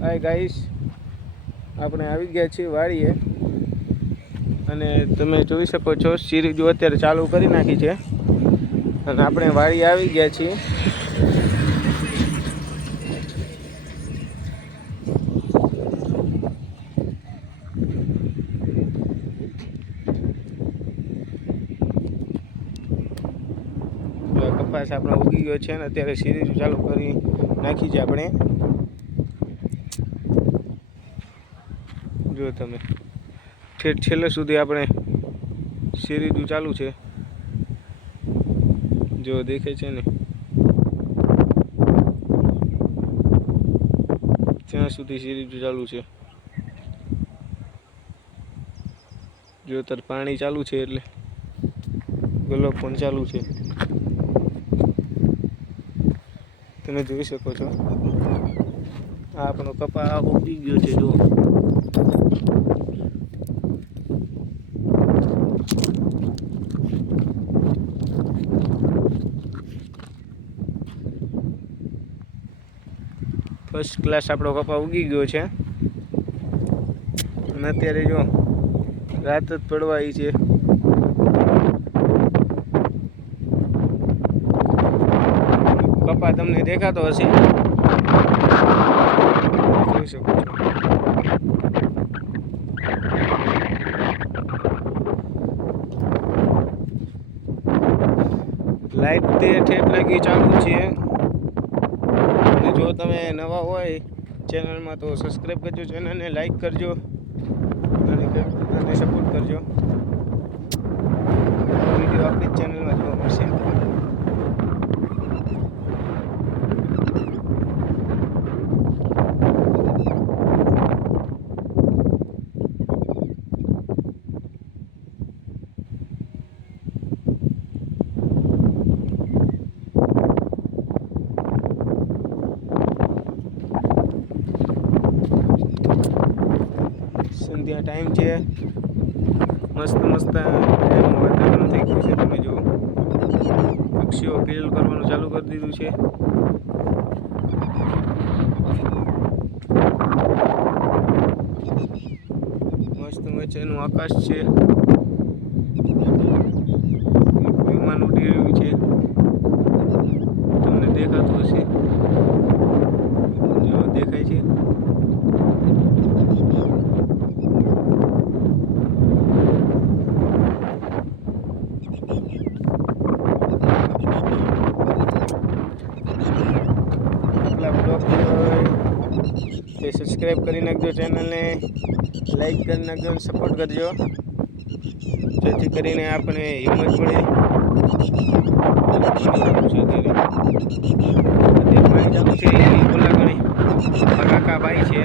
Hi guys, આપણે આવી ગયા છીએ વાડીએ અને તમે જોઈ શકો છો સિરીઝ અત્યારે ચાલુ કરી નાખી છે અને આપણે વાડી આવી ગયા છીએ. કપાસ આપણો ઉગી ગયો છે અને અત્યારે સિરીઝ ચાલુ કરી નાખી છે આપણે. જો તમે ઠેઠ છેલ્લે સુધી આપણે સિરીઝ ચાલુ છે, જો દેખે છે ને ત્યાં સુધી સિરીઝ ચાલુ છે. જો તાર પાણી ચાલુ છે એટલે ગલોક પણ ચાલુ છે, તમે જોઈ શકો છો. આ આપણો કપા ઉગી ગયો છે. જો ફર્સ્ટ ક્લાસ આપણો કપા ઉગી ગયો છે અને અત્યારે જો રાત જ પડવા આવી છે. કપા તમને દેખાતો હશે, જોઈ શકો છો. લાઈટ તે ઠેઠ લગી ચાલુ છે. જો તમે નવા હોય ચેનલમાં તો સબસ્ક્રાઈબ કરજો, ચેનલને લાઈક કરજો અને સપોર્ટ કરજો. વિડીયો આપણી ચેનલમાં જોવા મળશે. સંધ્યા ટાઈમ છે, મસ્ત વાતાવરણ થઈ ગયું છે. તમે જો પક્ષીઓ કિલ કરવાનું ચાલુ કરી દીધું છે. મસ્ત મજાનું આકાશ છે, વિમાન ઉડી રહ્યું છે, તમને દેખાતું હશે. જો દેખાય છે. તે સબસ્ક્રાઈબ કરી નાખજો, ચેનલને લાઈક કરી નાખજો અને સપોર્ટ કરજો, જેથી કરીને આપણે હિંમત મળે. પાણી ચાલુ છે. એ કાકા ભાઈ છે.